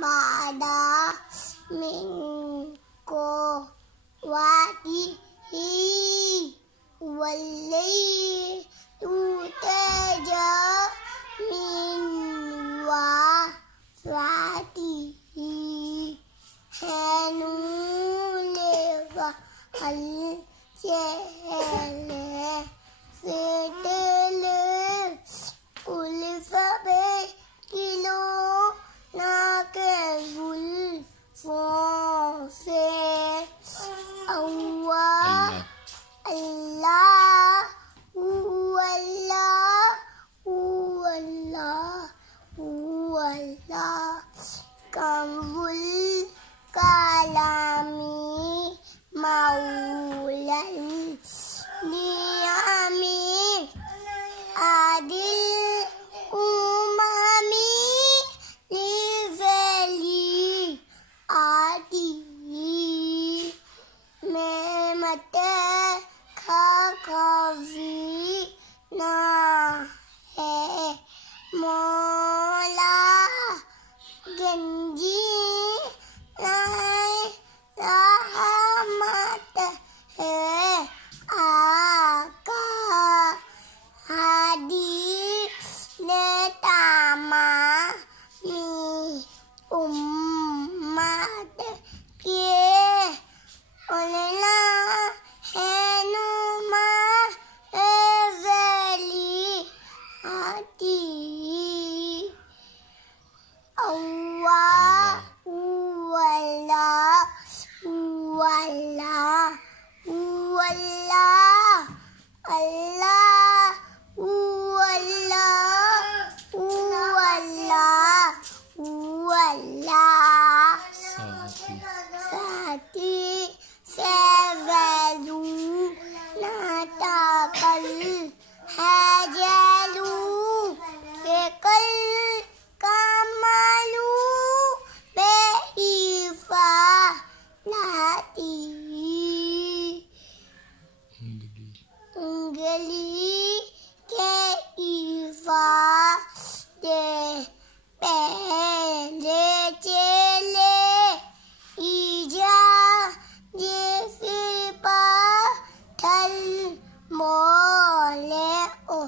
Mada minko wadihi walai tutaja min wadihi hanulega al jele setele ulfabe kilo nakebul fonse Allah Allah Allah Allah Allah kambul kalami maulal niami adil umami liveli adi memate khakavi na hai mola genji nahi rahmat hai aka hadi netama mi ummat ke olena henuma eveli hati Allah wala wala wala Allah wala wala wala sati sevelu natakal hajalu fekal kamalu beifa nati ungeli ke ifa de pele chele ija jesipa thal mole o